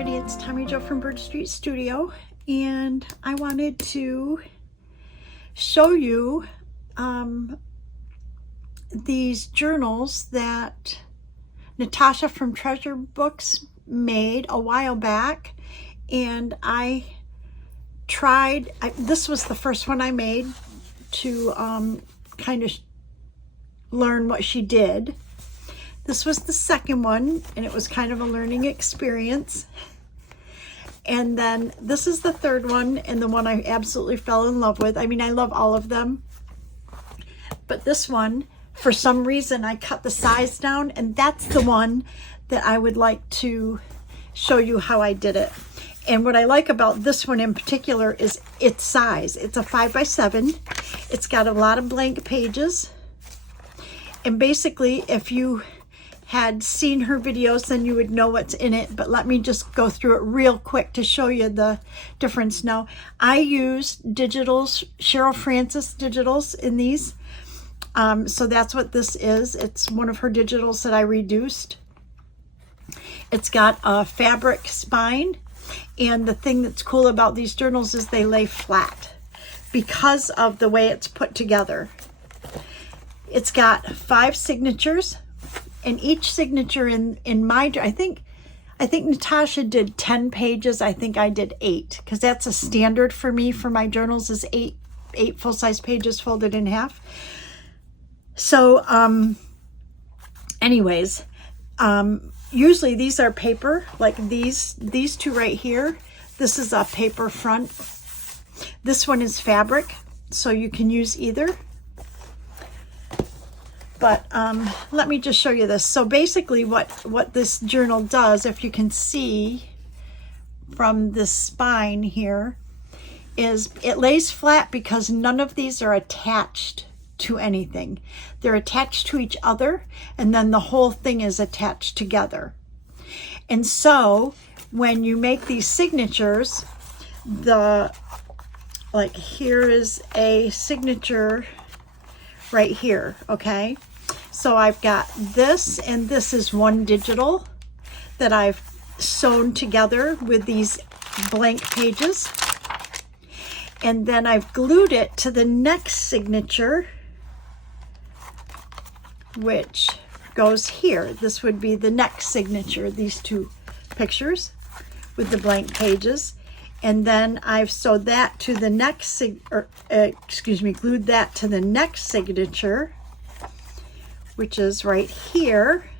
everybody, it's Tommy Jo from Bird Street Studio, and I wanted to show you these journals that Natasha from Treasure Books made a while back, and I tried, this was the first one I made to kind of learn what she did. This was the second one, and it was kind of a learning experience. And then this is the third one, and the one I absolutely fell in love with. I mean, I love all of them. But this one, for some reason, I cut the size down, and that's the one that I would like to show you how I did it. And what I like about this one in particular is its size. It's a 5x7. It's got a lot of blank pages. And basically, if you had seen her videos, then you would know what's in it, but let me just go through it real quick to show you the difference. Now, I used digitals, Cheryl Francis digitals in these, so that's what this is. It's one of her digitals that I reduced. It's got a fabric spine, and the thing that's cool about these journals is they lay flat because of the way it's put together. It's got 5 signatures. And each signature in my, I think Natasha did 10 pages. I think I did 8, because that's a standard for me for my journals, is 8 full-size pages folded in half. So anyways, usually these are paper, like these two right here. This is a paper front. This one is fabric, so you can use either. But let me just show you this. So basically what this journal does, if you can see from the spine here, is it lays flat because none of these are attached to anything. They're attached to each other, and then the whole thing is attached together. And so when you make these signatures, like here is a signature right here, okay? So I've got this, and this is one digital that I've sewn together with these blank pages. And then I've glued it to the next signature, which goes here. This would be the next signature, these two pictures with the blank pages. And then I've sewed that to the next, glued that to the next signature, which is right here.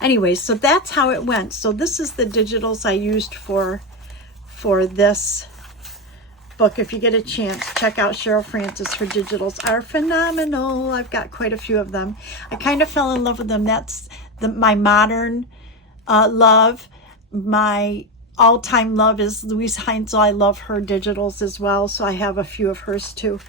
Anyway, so that's how it went. So this is the digitals I used for this book. If you get a chance, check out Cheryl Francis. Her digitals are phenomenal. I've got quite a few of them. I kind of fell in love with them. That's my modern love. My all-time love is Louise Heinzel. I love her digitals as well, so I have a few of hers too.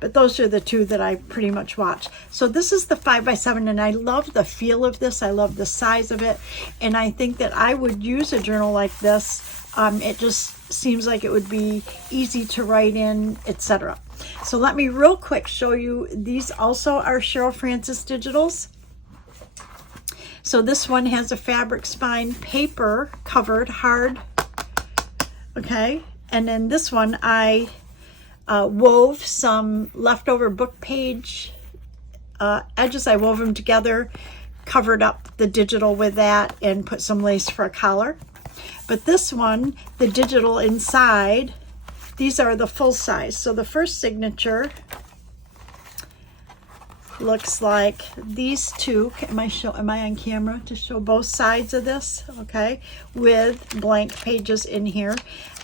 But those are the two that I pretty much watch. So this is the 5x7, and I love the feel of this. I love the size of it, and I think that I would use a journal like this. It just seems like it would be easy to write in, etc. So let me real quick show you. These also are Cheryl Francis digitals. So this one has a fabric spine, paper covered, hard. Okay, and then this one I wove some leftover book page edges. I wove them together, covered up the digital with that, and put some lace for a collar. But this one, the digital inside, these are the full size. So the first signature looks like these two. Am I on camera to show both sides of this? Okay, with blank pages in here.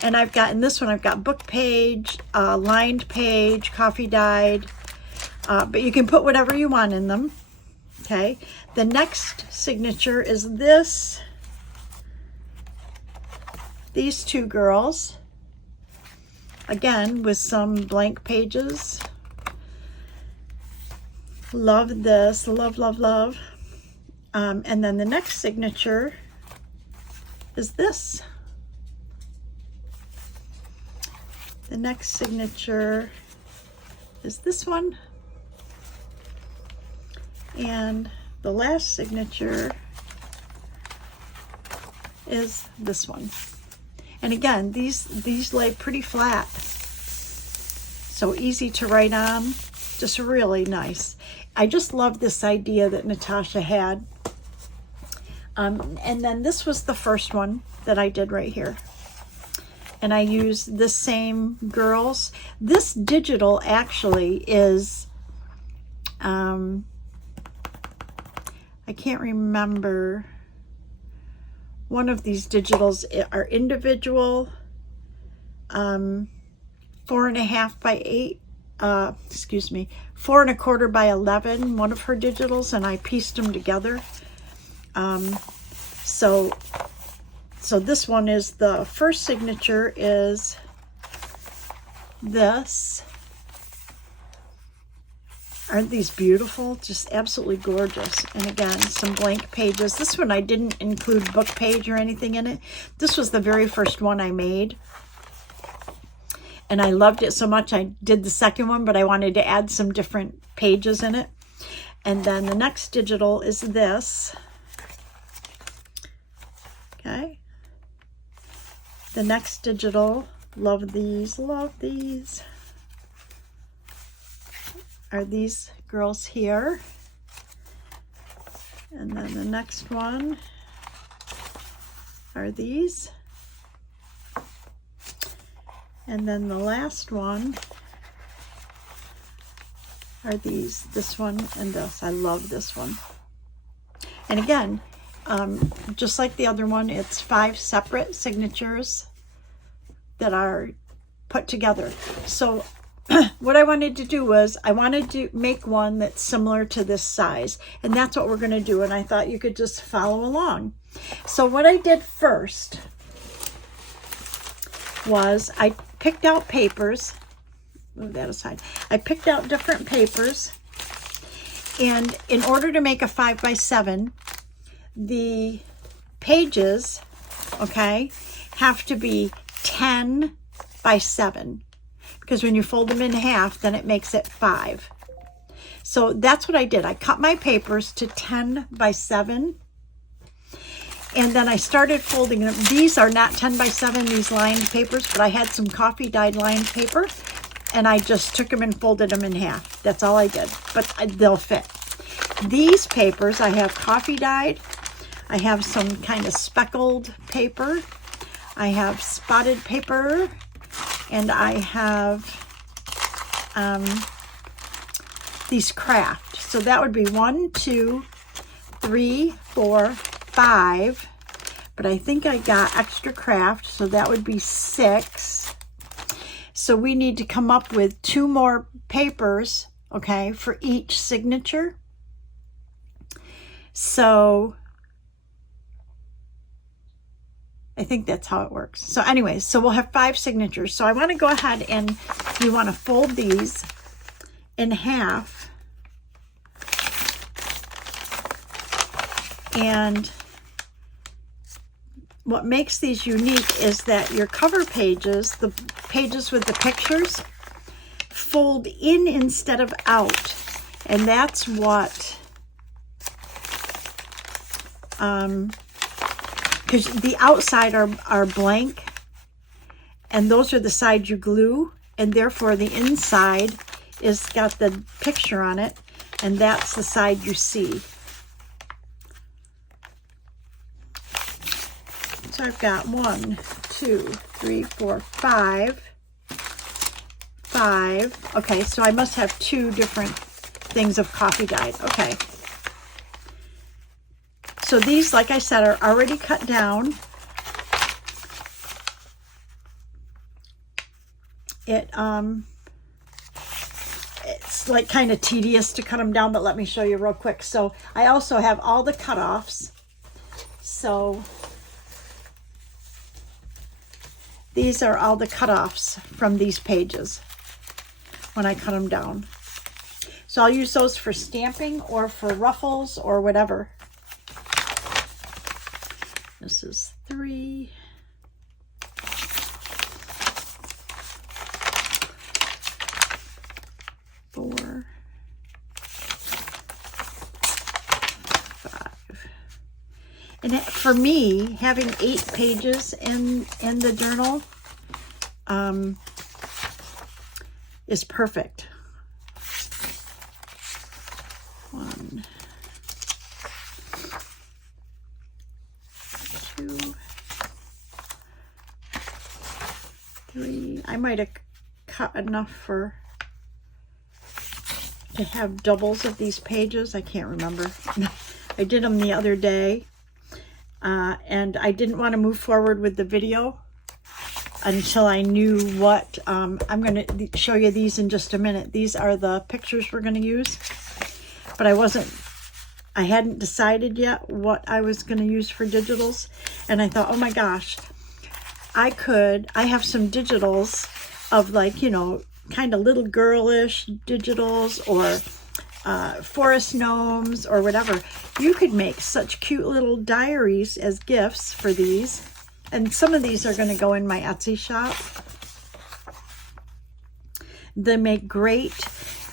And I've got, in this one, I've got book page, lined page, coffee dyed, but you can put whatever you want in them. Okay, the next signature is these two girls, again with some blank pages. Love this, love, love, love. And then the next signature is this. The next signature is this one. And the last signature is this one. And again, these lay pretty flat, so easy to write on, just really nice. I just love this idea that Natasha had. And then this was the first one that I did right here. And I used the same girls. This digital actually is, I can't remember. One of these digitals are individual, 4.5 by 8, 4 1/4 by 11, one of her digitals, and I pieced them together. So this one is, the first signature is this. Aren't these beautiful? Just absolutely gorgeous. And again, some blank pages. This one I didn't include book page or anything in it. This was the very first one I made. And I loved it so much I did the second one, but I wanted to add some different pages in it. And then the next digital is this. Okay. The next digital, love these, are these girls here. And then the next one are these. And then the last one are these, this one and this. I love this one. And again, just like the other one, it's 5 separate signatures that are put together. So what I wanted to do was, I wanted to make one that's similar to this size, and that's what we're going to do. And I thought you could just follow along. So what I did first was I picked out papers. Move that aside. I picked out different papers, and in order to make a 5 by 7, the pages, okay, have to be 10 by 7, because when you fold them in half, then it makes it 5. So that's what I did. I cut my papers to 10 by 7, and then I started folding them. These are not 10 by 7, these lined papers, but I had some coffee dyed lined paper, and I just took them and folded them in half. That's all I did, but they'll fit. These papers, I have coffee dyed. I have some kind of speckled paper. I have spotted paper, and I have these craft. So that would be 1, 2, 3, 4, 5. But I think I got extra craft, so that would be 6. So we need to come up with 2 more papers, okay, for each signature. So I think that's how it works. So anyways, so we'll have 5 signatures. So I want to go ahead and you want to fold these in half. And what makes these unique is that your cover pages, the pages with the pictures, fold in instead of out. And that's what, because the outside are blank, and those are the sides you glue, and therefore the inside is got the picture on it, and that's the side you see. So I've got 1, 2, 3, 4, 5. Okay, so I must have 2 different things of coffee dyed. Okay. So these, like I said, are already cut down. It's like kind of tedious to cut them down, but let me show you real quick. So I also have all the cutoffs. So these are all the cutoffs from these pages when I cut them down. So I'll use those for stamping or for ruffles or whatever. This is 3. 4. 5. And for me, having 8 pages in the journal is perfect. 1, 2, 3. I might have cut enough to have doubles of these pages. I can't remember. I did them the other day, and I didn't want to move forward with the video until I knew what I'm going to show you these in just a minute. These are the pictures we're going to use, but I hadn't decided yet what I was going to use for digitals, and I thought, oh my gosh, I have some digitals of, like, you know, kind of little girlish digitals, or forest gnomes, or whatever. You could make such cute little diaries as gifts for these. And some of these are going to go in my Etsy shop. They make great,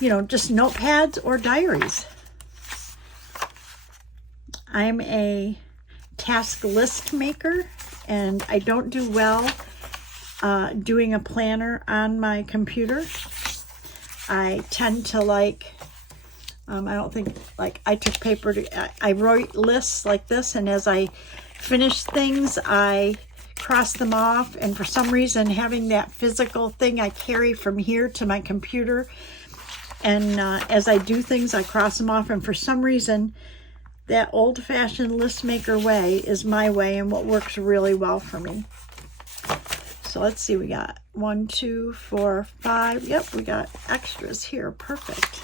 you know, just notepads or diaries. I'm a task list maker, and I don't do well doing a planner on my computer. I tend to like, I don't think, like, I took paper I wrote lists like this, and as I finish things, I cross them off, and for some reason, having that physical thing I carry from here to my computer, and as I do things, I cross them off, and for some reason, that old-fashioned list maker way is my way, and what works really well for me. So let's see, we got 1, 2, 4, 5. Yep, we got extras here. Perfect.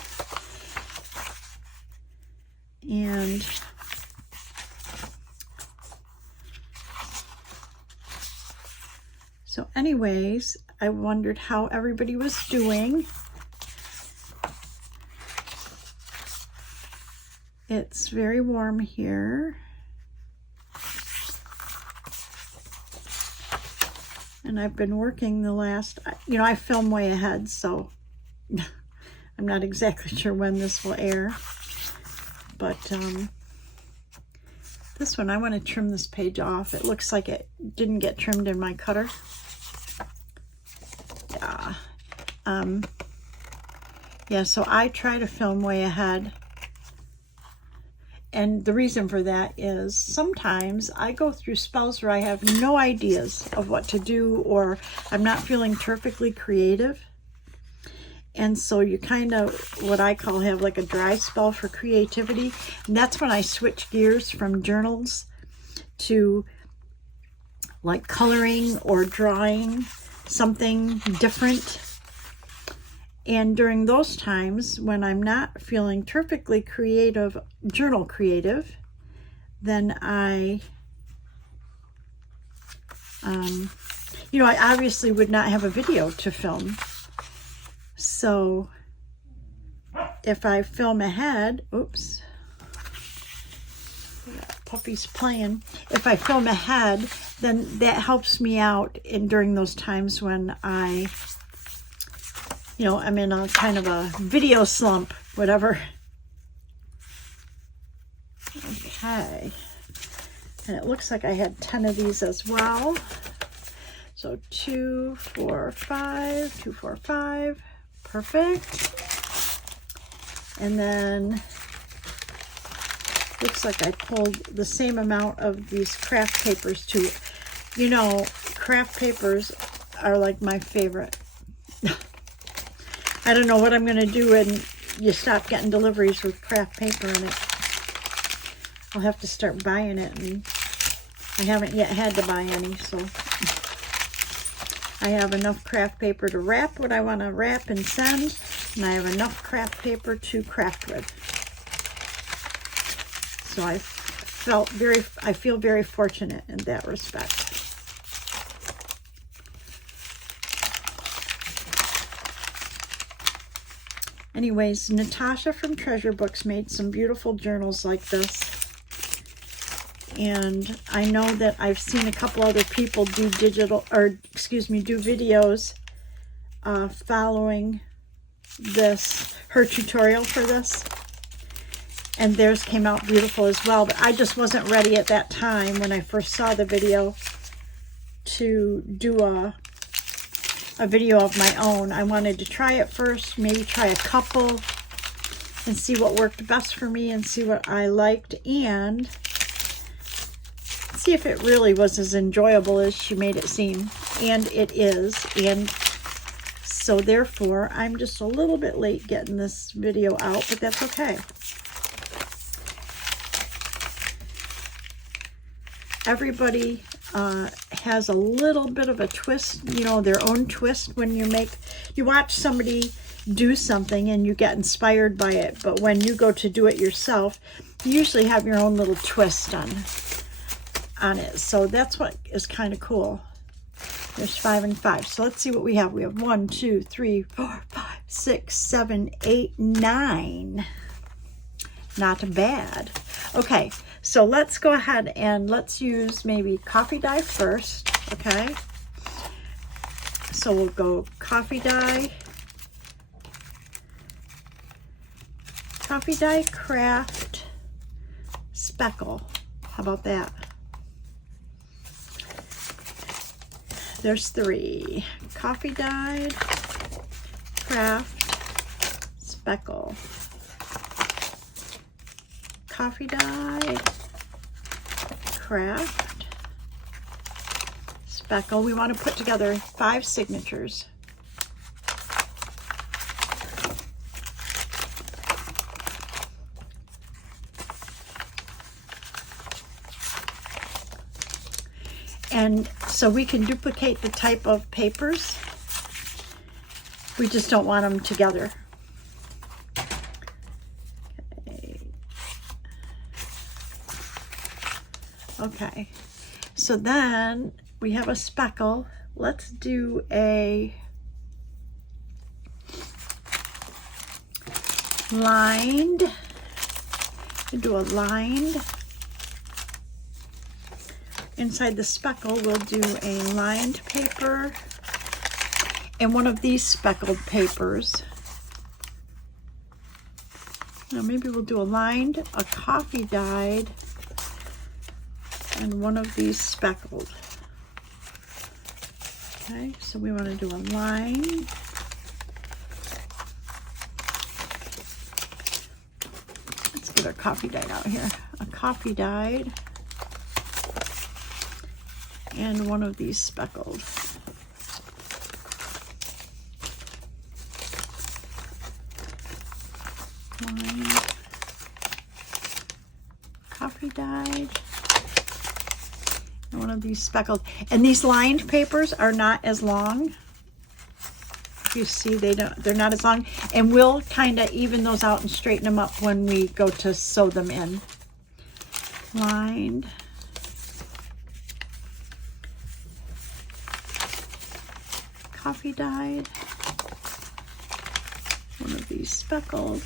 And so anyways, I wondered how everybody was doing. It's very warm here. And I've been working the last, you know, I film way ahead, so I'm not exactly sure when this will air. But this one, I want to trim this page off. It looks like it didn't get trimmed in my cutter. Yeah. Yeah, so I try to film way ahead. And the reason for that is sometimes I go through spells where I have no ideas of what to do, or I'm not feeling perfectly creative. And so you kind of, what I call, have like a dry spell for creativity. And that's when I switch gears from journals to like coloring or drawing something different. And during those times when I'm not feeling perfectly creative, journal creative, then I, you know, I obviously would not have a video to film. So if I film ahead, oops, puppy's playing. If I film ahead, then that helps me out during those times when I, you know, I'm in a kind of a video slump, whatever. Okay. And it looks like I had 10 of these as well. So 2, 4, 5, 2, 4, 5. Perfect. And then looks like I pulled the same amount of these craft papers too. You know, craft papers are like my favorite. I don't know what I'm going to do when you stop getting deliveries with craft paper in it. I'll have to start buying it, and I haven't yet had to buy any, so I have enough craft paper to wrap what I want to wrap and send, and I have enough craft paper to craft with. So I feel very fortunate in that respect. Anyways, Natasha from Treasure Books made some beautiful journals like this. And I know that I've seen a couple other people do videos following her tutorial for this. And theirs came out beautiful as well, but I just wasn't ready at that time when I first saw the video to do a video of my own. I wanted to try it first, maybe try a couple and see what worked best for me and see what I liked and see if it really was as enjoyable as she made it seem. And it is. And so therefore, I'm just a little bit late getting this video out, but that's okay. Everybody has a little bit of a twist, you know, their own twist when you watch somebody do something and you get inspired by it, but when you go to do it yourself, you usually have your own little twist on it. So that's what is kind of cool. There's 5 and 5. So let's see what we have. We have 1, 2, 3, 4, 5, 6, 7, 8, 9. Not bad. Okay, so let's go ahead and let's use maybe coffee dye first, okay? So we'll go coffee dye craft speckle. How about that? There's 3. Coffee dyed craft speckle. Coffee dyed craft speckle. We want to put together 5 signatures. And so we can duplicate the type of papers. We just don't want them together. Okay, so then we have a speckle. Let's do a lined. Do a lined. Inside the speckle, we'll do a lined paper and one of these speckled papers. Now maybe we'll do a lined, a coffee dyed, and one of these speckled. Okay, so we want to do a line. Let's get our coffee dyed out here. A coffee dyed and one of these speckled. Line, coffee dyed. One of these speckled, and these lined papers are not as long. You see, they're not as long, and we'll kind of even those out and straighten them up when we go to sew them in. Lined, coffee dyed, one of these speckled.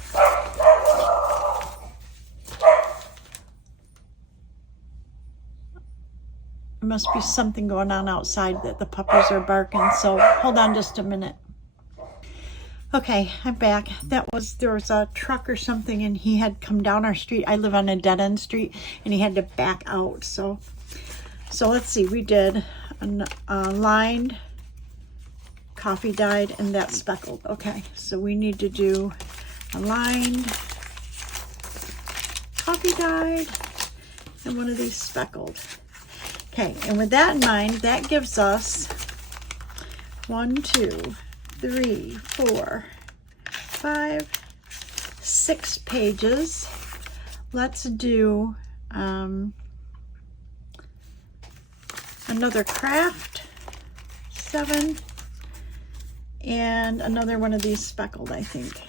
There must be something going on outside that the puppies are barking, so hold on just a minute. Okay, I'm back. There was a truck or something and he had come down our street. I live on a dead-end street and he had to back out. So let's see, we did a lined, coffee dyed, and that speckled. Okay, so we need to do a lined, coffee dyed, and one of these speckled. Okay, and with that in mind, that gives us 1, 2, 3, 4, 5, 6 pages. Let's do another craft, 7, and another one of these speckled, I think.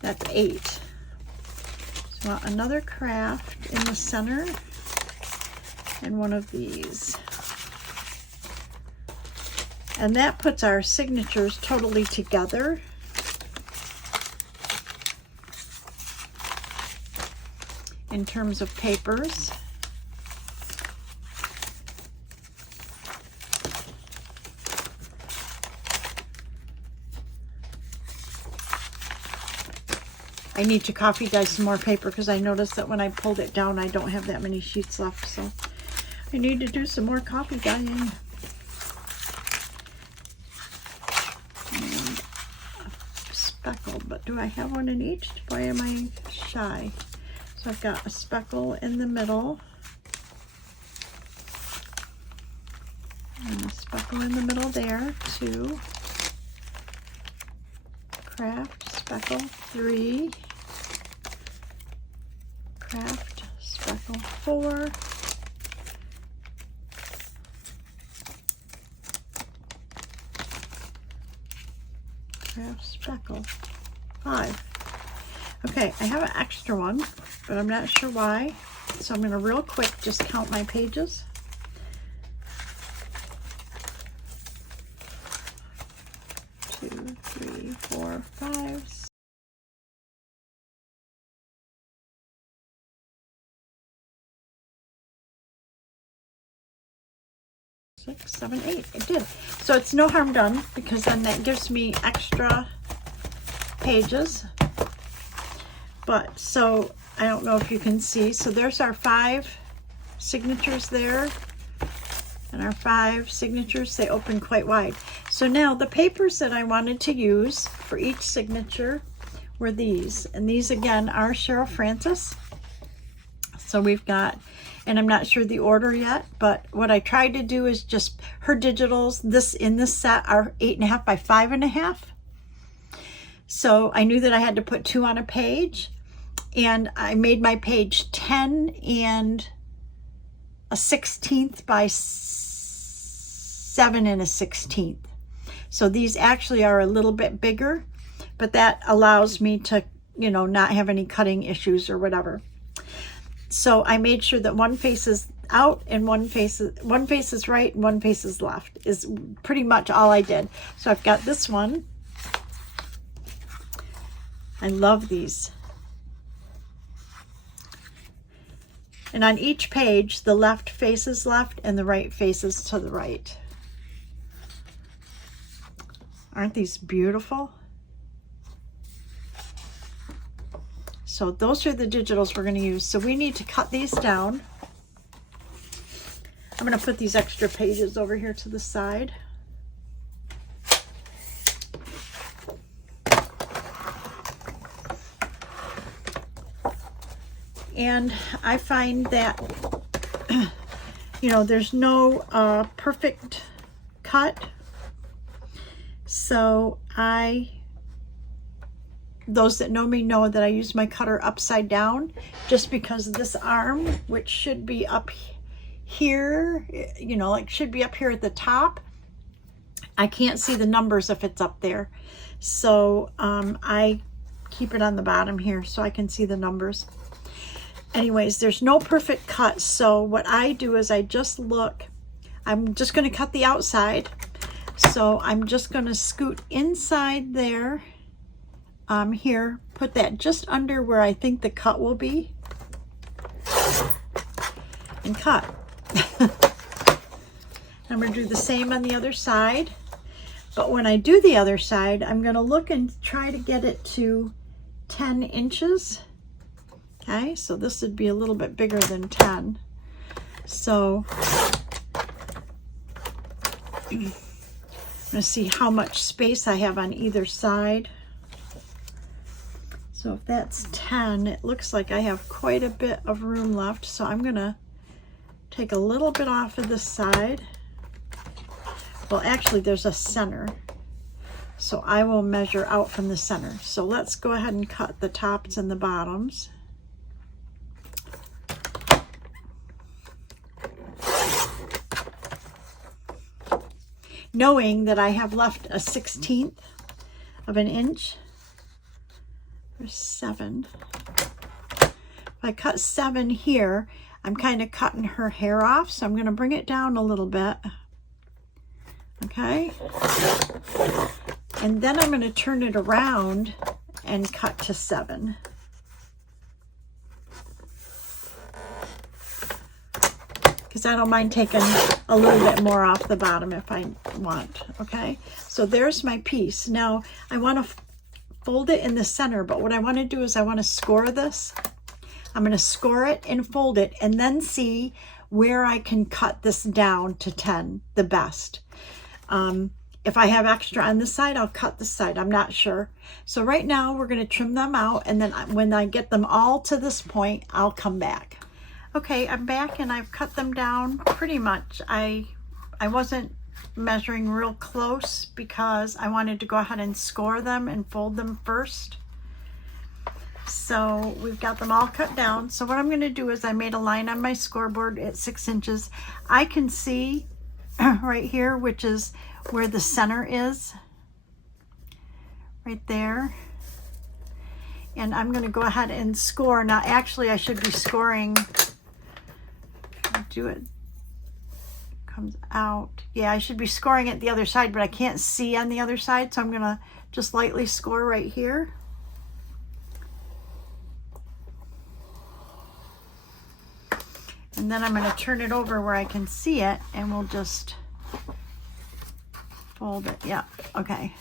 That's 8. So another craft in the center. And one of these. And that puts our signatures totally together. In terms of papers. I need to coffee dye some more paper because I noticed that when I pulled it down, I don't have that many sheets left. So I need to do some more coffee dyeing. And a speckle, but do I have one in each? Boy, am I shy. So I've got a speckle in the middle. And a speckle in the middle there, 2. Craft, speckle, 3. Craft, speckle, 4. Craft, speckle, 5. Okay, I have an extra one, but I'm not sure why. So I'm going to real quick just count my pages. 2, 3, 4, 5, 6, 7, 8. It did. So it's no harm done because then that gives me extra pages. But so I don't know if you can see. So there's our 5 signatures there. And our 5 signatures, they open quite wide. So now the papers that I wanted to use for each signature were these. And these again are Cheryl Francis. So we've got, and I'm not sure the order yet, but what I tried to do is just her digitals. This in this set are 8.5 by 5.5. So I knew that I had to put 2 on a page, and I made my page 10 and a 1/16 by 7 and a 1/16. So these actually are a little bit bigger, but that allows me to, you know, not have any cutting issues or whatever. So I made sure that one faces out and one faces right and one faces left is pretty much all I did. So I've got this one. I love these. And on each page, the left faces left and the right faces to the right. Aren't these beautiful? So those are the digitals we're going to use. So we need to cut these down. I'm going to put these extra pages over here to the side. And I find that, you know, there's no perfect cut. So those that know me know that I use my cutter upside down just because this arm, which should be up here, you know, like should be up here at the top, I can't see the numbers if it's up there. So I keep it on the bottom here so I can see the numbers. Anyways, there's no perfect cut. So what I do is I just look, I'm just going to cut the outside. So I'm just going to scoot inside there, here, put that just under where I think the cut will be, and cut. I'm going to do the same on the other side. But when I do the other side, I'm going to look and try to get it to 10 inches. Okay, so this would be a little bit bigger than 10. So I'm going to see how much space I have on either side. So if that's 10, it looks like I have quite a bit of room left. So I'm going to take a little bit off of this side. Well, actually, there's a center. So I will measure out from the center. So let's go ahead and cut the tops and the bottoms. Knowing that I have left a 1/16 of an inch. There's 7. If I cut 7 here, I'm kind of cutting her hair off, so I'm going to bring it down a little bit. Okay. And then I'm going to turn it around and cut to 7. Because I don't mind taking a little bit more off the bottom if I want. Okay, so there's my piece. Now I want to fold it in the center, but what I want to do is I want to score this. I'm going to score it and fold it and then see where I can cut this down to 10 the best. If I have extra on this side, I'll cut this side. I'm not sure. So right now we're going to trim them out, and then when I get them all to this point, I'll come back. Okay, I'm back and I've cut them down pretty much. I wasn't measuring real close because I wanted to go ahead and score them and fold them first. So we've got them all cut down. So what I'm going to do is I made a line on my scoreboard at 6 inches. I can see right here, which is where the center is, right there. And I'm going to go ahead and score. Now actually I should be scoring, do it, comes out. Yeah, I should be scoring it the other side, but I can't see on the other side, so I'm going to just lightly score right here. And then I'm going to turn it over where I can see it, and we'll just fold it. Yeah, okay.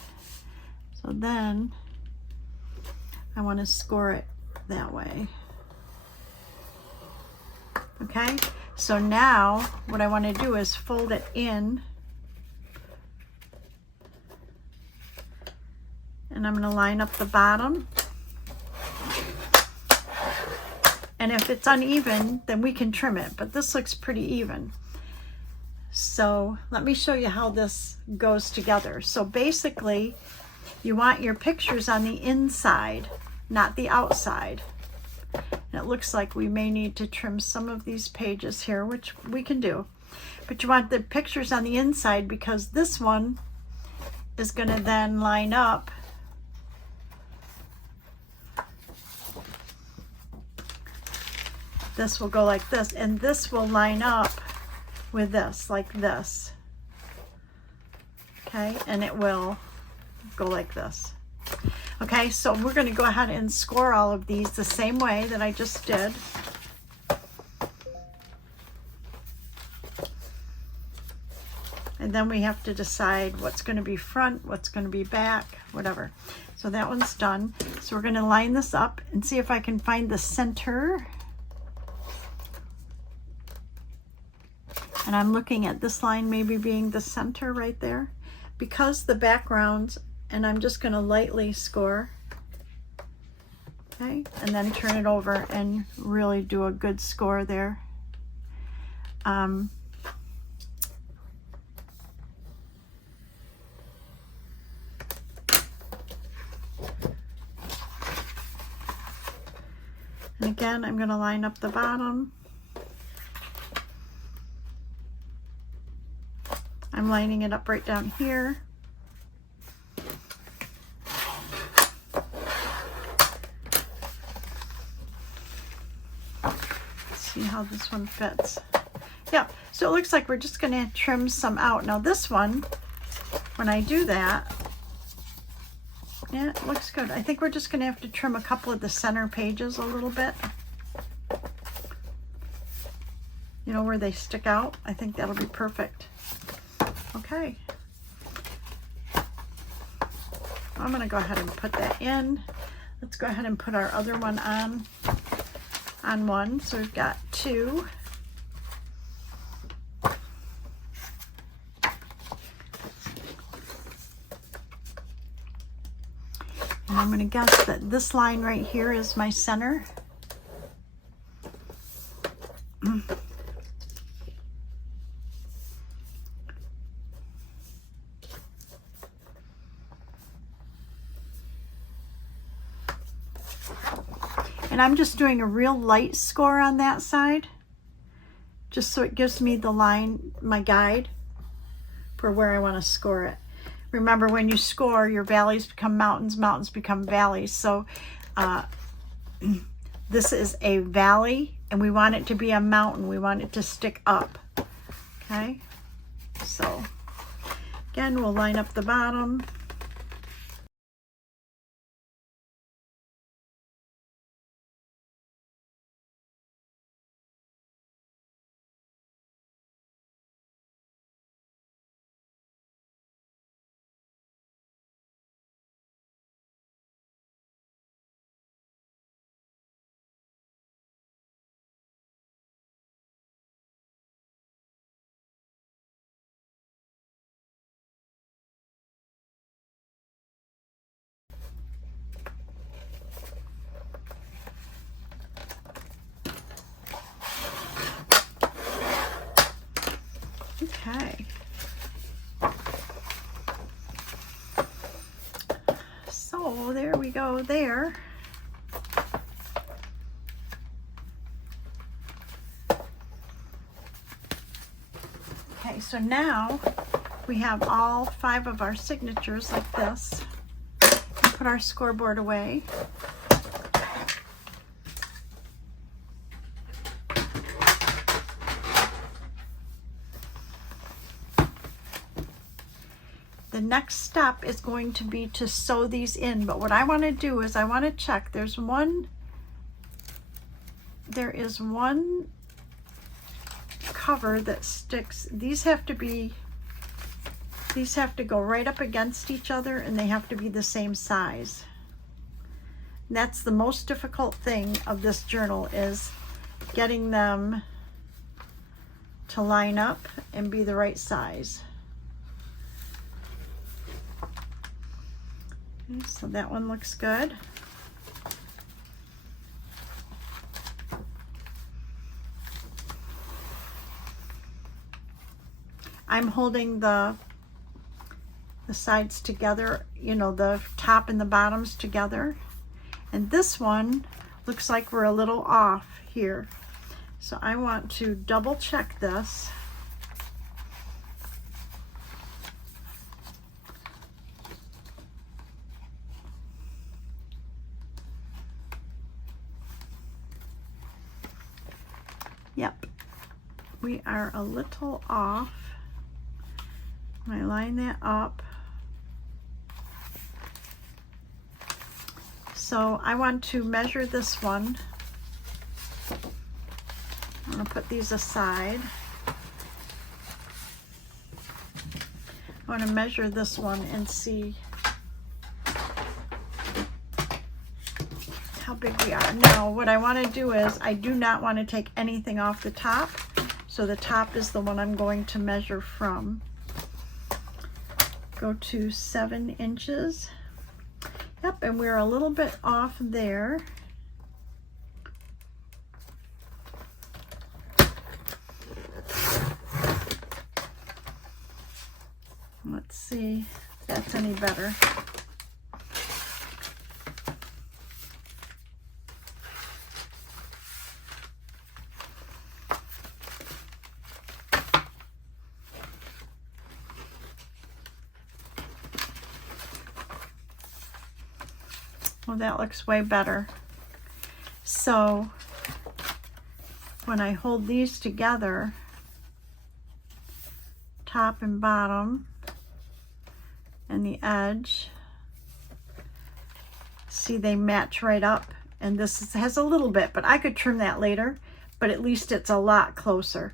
So then I want to score it that way. Okay, so now what I want to do is fold it in, and I'm going to line up the bottom. And if it's uneven, then we can trim it, but this looks pretty even. So let me show you how this goes together. So basically, you want your pictures on the inside, not the outside. And it looks like we may need to trim some of these pages here, which we can do. But you want the pictures on the inside because this one is going to then line up this will go like this, and this will line up with this, like this. Okay, and it will go like this. Okay, so we're going to go ahead and score all of these the same way that I just did. And then we have to decide what's going to be front, what's going to be back, whatever. So that one's done. So we're going to line this up and see if I can find the center. And I'm looking at this line maybe being the center right there because the backgrounds, and I'm just going to lightly score. Okay, and then turn it over and really do a good score there. And again, I'm going to line up the bottom. I'm lining it up right down here. Let's see how this one fits. Yeah, so it looks like we're just going to trim some out. Now this one, when I do that, yeah, it looks good. I think we're just going to have to trim a couple of the center pages a little bit. You know, where they stick out. I think that'll be perfect. Okay. I'm going to go ahead and put that in. Let's go ahead and put our other one on one. So we've got two. And I'm going to guess that this line right here is my center. And I'm just doing a real light score on that side, just so it gives me the line, my guide for where I want to score it. Remember, when you score, your valleys become mountains, mountains become valleys. So this is a valley, and we want it to be a mountain. We want it to stick up. Okay, so again, we'll line up the bottom. Okay. So there we go there. Okay, so now we have all 5 of our signatures like this. Put our scoreboard away. The next step is going to be to sew these in, but what I want to do is I want to check. There is one cover that sticks. These have to go right up against each other, and they have to be the same size. And that's the most difficult thing of this journal, is getting them to line up and be the right size. Okay, so that one looks good. I'm holding the sides together, you know, the top and the bottoms together. And this one looks like we're a little off here. So I want to double check this. Yep, we are a little off. I line that up. So I want to measure this one. I'm going to put these aside. I want to measure this one and see how big we are. Now what I want to do is, I do not want to take anything off the top. So the top is the one I'm going to measure from. Go to 7 inches. Yep, and we're a little bit off there. Let's see if that's any better. Well, that looks way better. So when I hold these together, top and bottom, and the edge, see, they match right up. And this has a little bit, but I could trim that later, but at least it's a lot closer.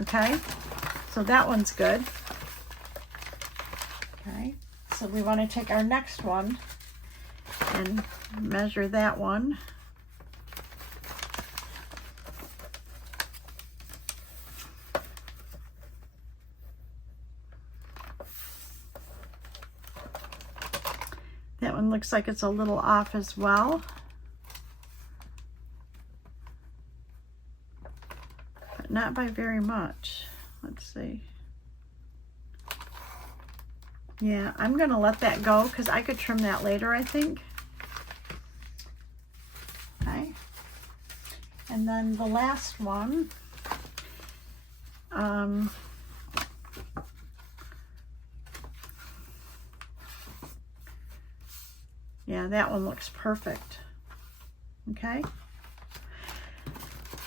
Okay, so that one's good. Okay, so we want to take our next one and measure that one. That one looks like it's a little off as well. But not by very much. Let's see. Yeah, I'm going to let that go because I could trim that later, I think. Okay. And then the last one. Yeah, that one looks perfect. Okay.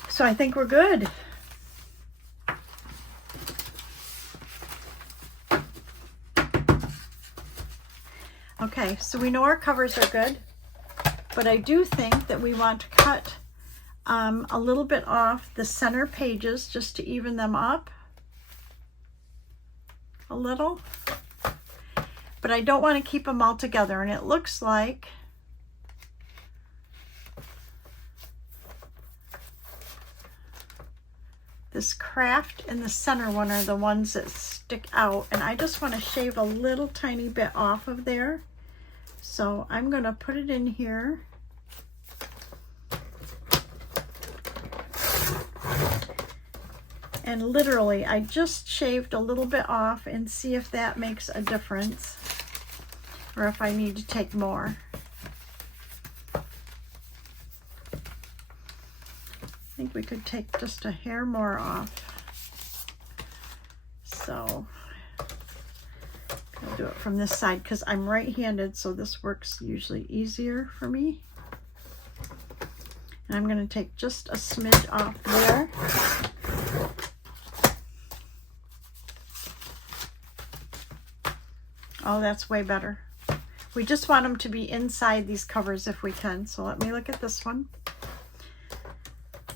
So I think we're good. Okay, so we know our covers are good, but I do think that we want to cut a little bit off the center pages just to even them up a little. But I don't want to keep them all together, and it looks like this craft and the center one are the ones that stick out, and I just want to shave a little tiny bit off of there. So I'm going to put it in here. And literally, I just shaved a little bit off and see if that makes a difference or if I need to take more. I think we could take just a hair more off. So I'll do it from this side because I'm right-handed, so this works usually easier for me. And I'm going to take just a smidge off there. Oh, that's way better. We just want them to be inside these covers if we can. So let me look at this one.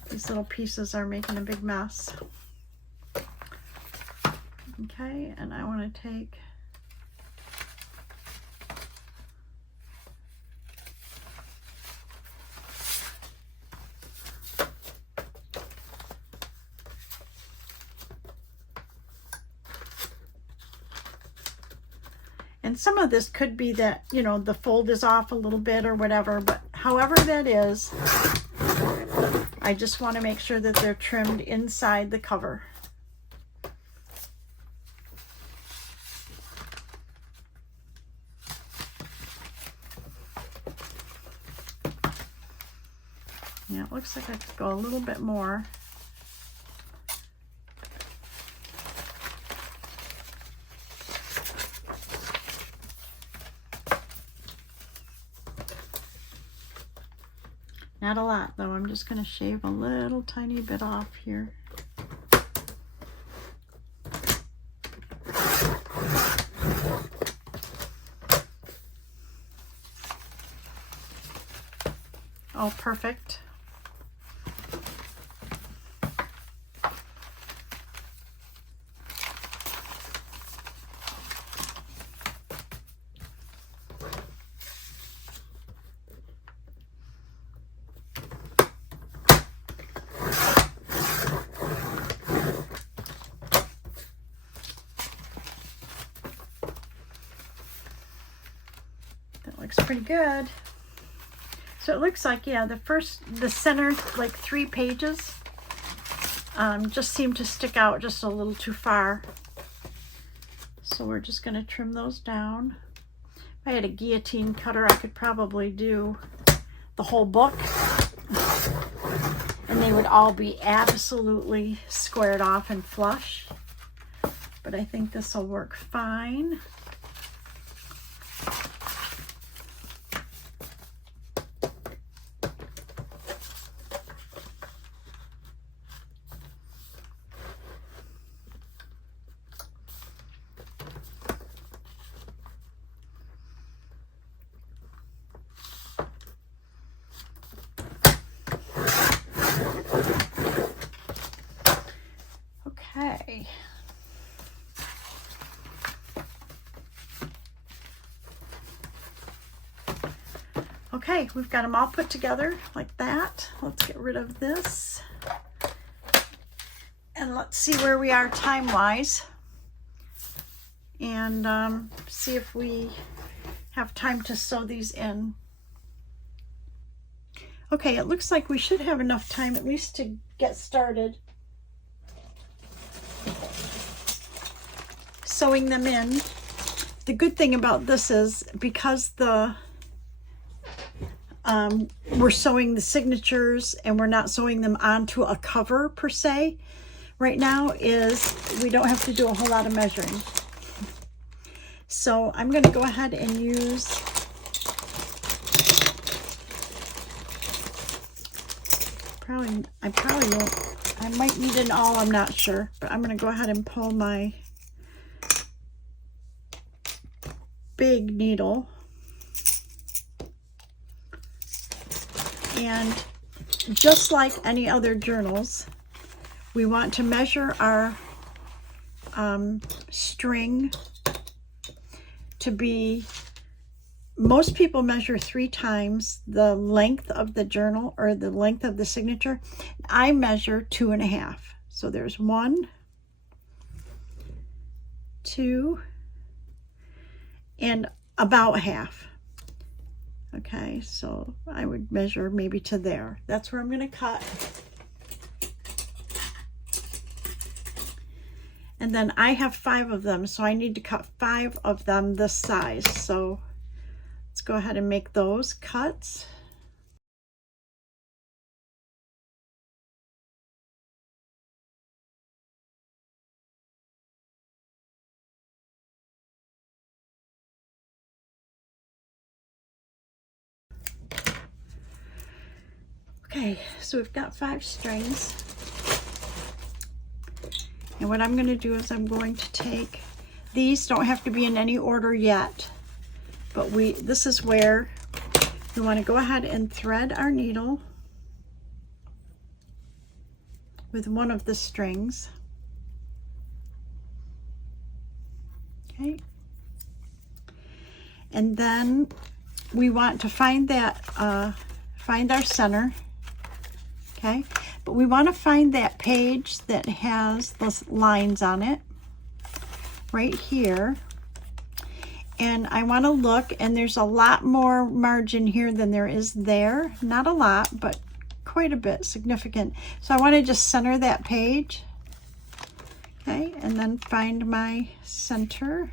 These little pieces are making a big mess. Okay, and I want to take and some of this could be that, you know, the fold is off a little bit or whatever, but however that is, I just want to make sure that they're trimmed inside the cover. Yeah, it looks like I could go a little bit more. Not a lot though, I'm just going to shave a little tiny bit off here. Oh, perfect. Looks pretty good. So it looks like, yeah, the center, like 3 pages, just seem to stick out just a little too far. So we're just going to trim those down. If I had a guillotine cutter, I could probably do the whole book. And they would all be absolutely squared off and flush. But I think this will work fine. Okay. Okay, we've got them all put together like that. Let's get rid of this. And let's see where we are time-wise. And see if we have time to sew these in. Okay, it looks like we should have enough time at least to get started sewing them in. The good thing about this is because we're sewing the signatures and we're not sewing them onto a cover per se right now, is we don't have to do a whole lot of measuring. So I'm going to go ahead and use I probably won't, I might need an awl, I'm not sure, but I'm going to go ahead and pull my big needle, and just like any other journals, we want to measure our string to be, most people measure 3 times the length of the journal or the length of the signature. I measure 2.5. So there's 1, 2, and about half. Okay, so I would measure maybe to there. That's where I'm going to cut. And then I have 5 of them, so I need to cut 5 of them this size. So let's go ahead and make those cuts. Okay, so we've got 5 strings. And what I'm going to do is I'm going to take, these don't have to be in any order yet, but this is where we want to go ahead and thread our needle with one of the strings. Okay. And then we want to find that, find our center. Okay. But we want to find that page that has those lines on it right here. And I want to look, and there's a lot more margin here than there is there. Not a lot, but quite a bit, significant. So I want to just center that page. Okay, and then find my center.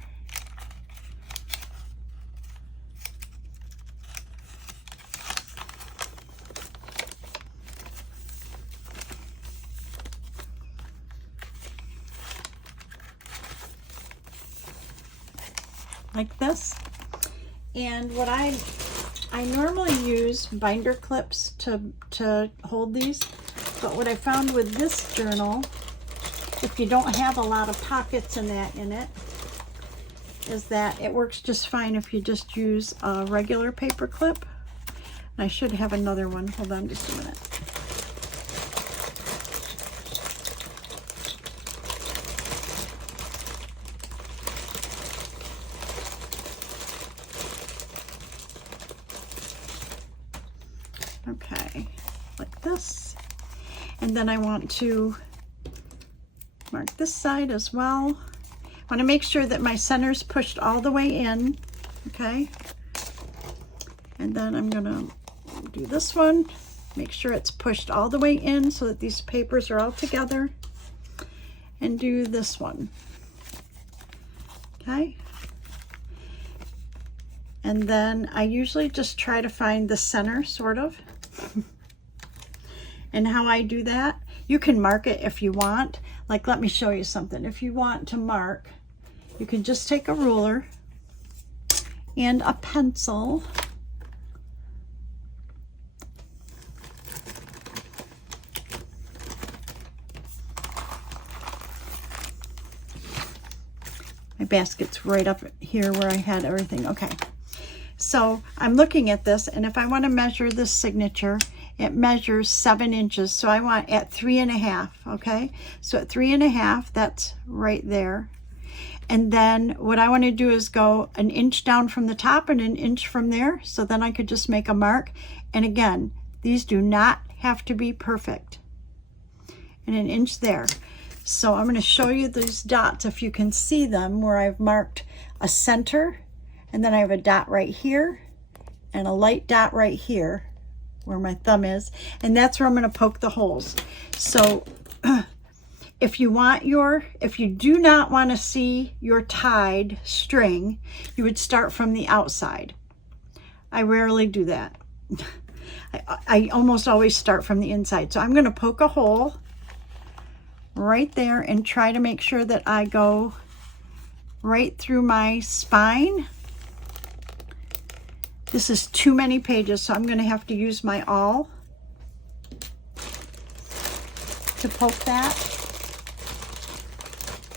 Like this. And what I normally use binder clips to hold these, but what I found with this journal, if you don't have a lot of pockets in it, is that it works just fine if you just use a regular paper clip. And I should have another one. Hold on just a minute. Okay, like this. And then I want to mark this side as well. I want to make sure that my center's pushed all the way in, okay? And then I'm gonna do this one, make sure it's pushed all the way in so that these papers are all together, and do this one, okay? And then I usually just try to find the center, sort of. And how I do that, you can mark it if you want. Like, let me show you something. If you want to mark, you can just take a ruler and a pencil. My basket's right up here where I had everything. Okay. So I'm looking at this, and if I want to measure this signature, it measures 7 inches. So I want at 3.5, okay? So at 3.5, that's right there. And then what I want to do is go an inch down from the top and an inch from there. So then I could just make a mark. And again, these do not have to be perfect. And an inch there. So I'm going to show you these dots if you can see them, where I've marked a center, and then I have a dot right here and a light dot right here where my thumb is, and that's where I'm going to poke the holes. So if you do not want to see your tied string, you would start from the outside. I rarely do that. I almost always start from the inside. So I'm going to poke a hole right there and try to make sure that I go right through my spine. This is too many pages, so I'm going to have to use my awl to poke that.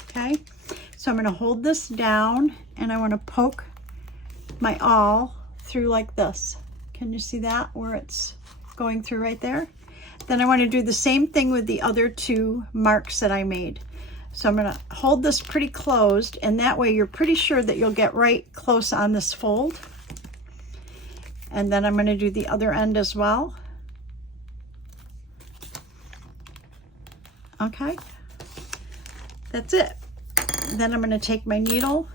Okay, so I'm going to hold this down, and I want to poke my awl through like this. Can you see that, where it's going through right there? Then I want to do the same thing with the other 2 marks that I made. So I'm going to hold this pretty closed, and that way you're pretty sure that you'll get right close on this fold. And then I'm going to do the other end as well. Okay, that's it. Then I'm going to take my needle.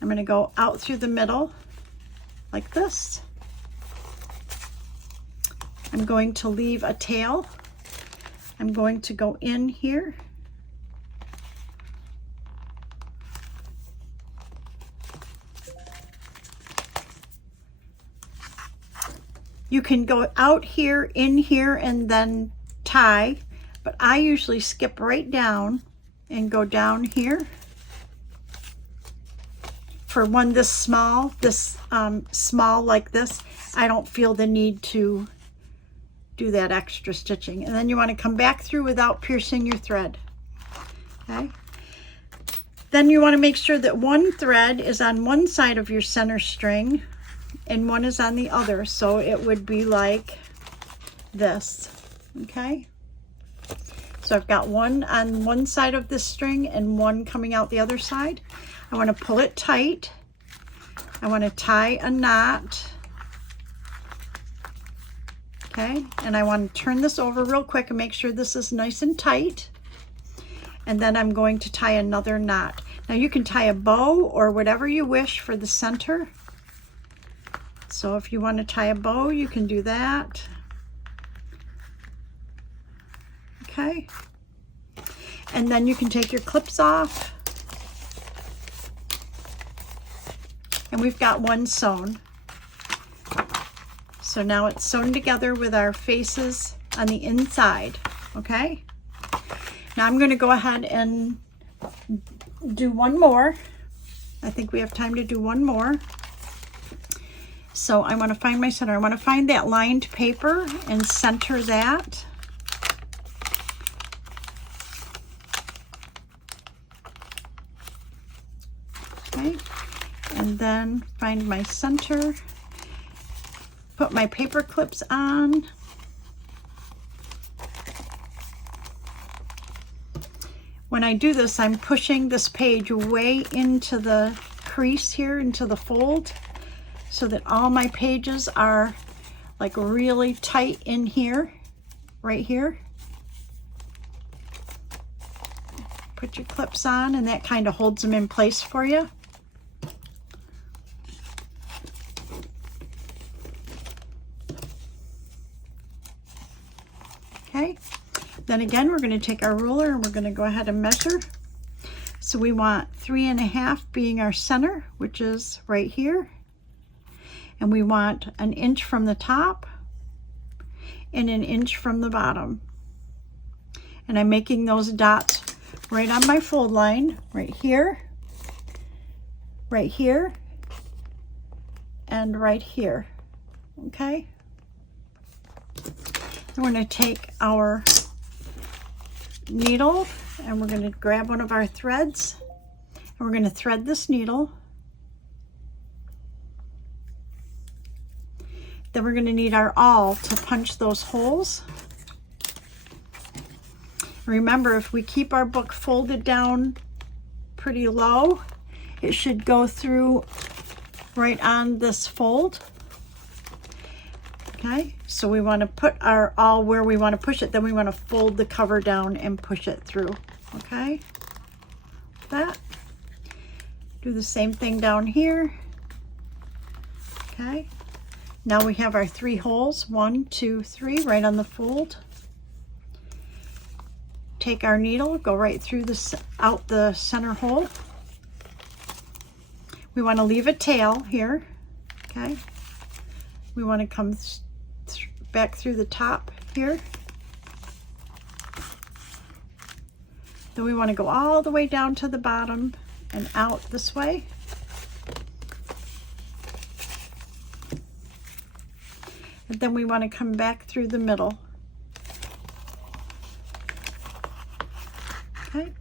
I'm going to go out through the middle like this. I'm going to leave a tail I'm going to go in here. You can go out here, in here, and then tie, but I usually skip right down and go down here. For one this small, small like this, I don't feel the need to do that extra stitching. And then you want to come back through without piercing your thread. Okay. Then you want to make sure that one thread is on one side of your center string and one is on the other. So it would be like this. Okay. So I've got one on one side of this string and one coming out the other side. I want to pull it tight. I want to tie a knot. Okay, and I want to turn this over real quick and make sure this is nice and tight. And then I'm going to tie another knot. Now you can tie a bow or whatever you wish for the center. So if you want to tie a bow, you can do that. Okay. And then you can take your clips off. And we've got one sewn. So now it's sewn together with our faces on the inside, okay? Now I'm going to go ahead and do one more. I think we have time to do one more. So I want to find my center. I want to find that lined paper and center that. Okay, and then find my center. Put my paper clips on. When I do this, I'm pushing this page way into the crease here, into the fold, so that all my pages are like really tight in here, right here. Put your clips on, and that kind of holds them in place for you. Okay, then again, we're going to take our ruler and we're going to go ahead and measure. So we want 3.5 being our center, which is right here. And we want 1 inch from the top and 1 inch from the bottom. And I'm making those dots right on my fold line, right here, and right here, okay? We're going to take our needle and we're going to grab one of our threads and we're going to thread this needle. Then we're going to need our awl to punch those holes. Remember, if we keep our book folded down pretty low, it should go through right on this fold. Okay, so we want to put our awl where we want to push it, then we want to fold the cover down and push it through. Okay, that. Do the same thing down here. Okay, now we have our 3 holes, 1, 2, 3, right on the fold. Take our needle, go right through out the center hole. We want to leave a tail here. Okay, we want to come back through the top here. Then we want to go all the way down to the bottom and out this way. And then we want to come back through the middle. Okay.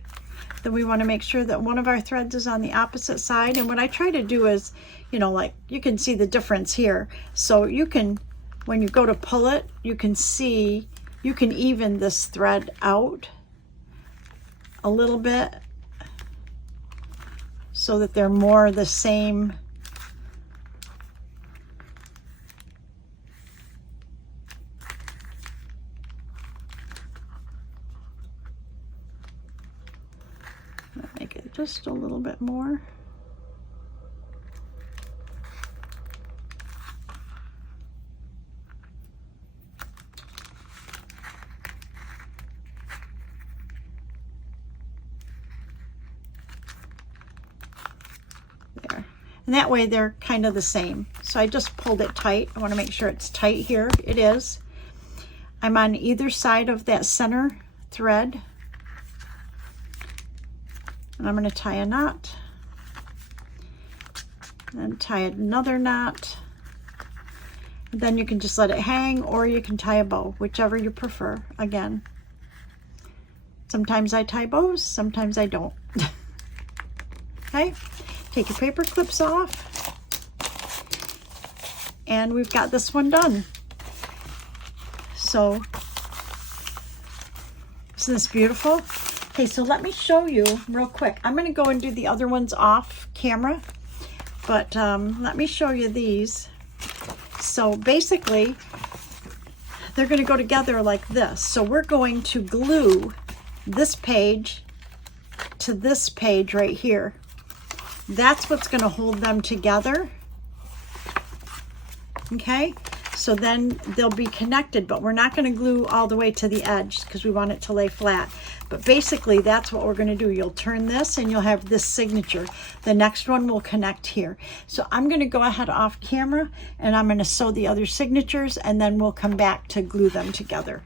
Then we want to make sure that one of our threads is on the opposite side. And what I try to do is, you know, like you can see the difference here. So you can, when you go to pull it, you can see, you can even this thread out a little bit so that they're more the same. Make it just a little bit more. And that way they're kind of the same. So I just pulled it tight. I want to make sure it's tight here. It is. I'm on either side of that center thread. And I'm going to tie a knot. And then tie another knot. And then you can just let it hang, or you can tie a bow, whichever you prefer. Again, sometimes I tie bows, sometimes I don't. Okay, take your paper clips off. And we've got this one done. So, isn't this beautiful? Okay, so let me show you real quick. I'm going to go and do the other ones off camera, but let me show you these. So basically, they're going to go together like this. So we're going to glue this page to this page right here. That's what's going to hold them together. Okay, so then they'll be connected, but we're not going to glue all the way to the edge because we want it to lay flat. But basically, that's what we're going to do. You'll turn this and you'll have this signature. The next one will connect here. So I'm going to go ahead off camera and I'm going to sew the other signatures, and then we'll come back to glue them together.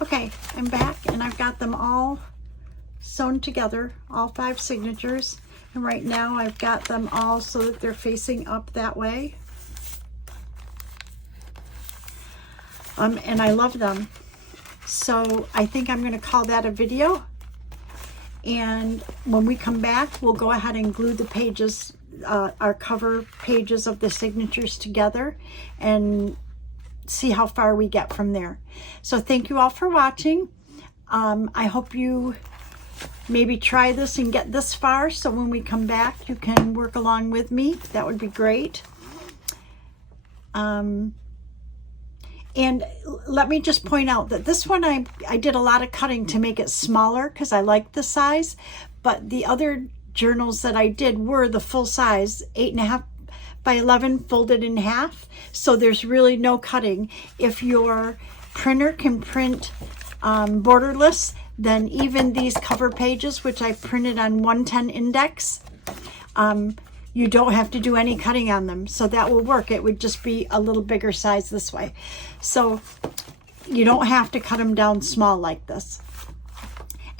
Okay, I'm back and I've got them all sewn together, all 5 signatures. And right now I've got them all so that they're facing up that way. And I love them. So I think I'm going to call that a video. And when we come back, we'll go ahead and glue the pages, our cover pages of the signatures together, and see how far we get from there. So thank you all for watching. I hope you maybe try this and get this far, so when we come back you can work along with me. That would be great. And let me just point out that this one I did a lot of cutting to make it smaller because I like the size, but the other journals that I did were the full size, 8.5 by 11 folded in half. So there's really no cutting. If your printer can print borderless, then even these cover pages, which I printed on 110 index, you don't have to do any cutting on them. So that will work. It would just be a little bigger size this way. So you don't have to cut them down small like this.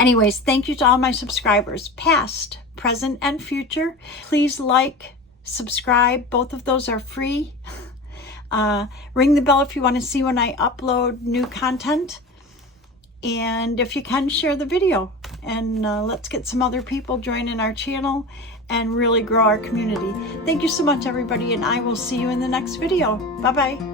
Anyways, thank you to all my subscribers, past, present, and future. Please like, subscribe. Both of those are free. Ring the bell if you want to see when I upload new content. And if you can, share the video. And let's get some other people joining our channel and really grow our community. Thank you so much, everybody, and I will see you in the next video. Bye-bye.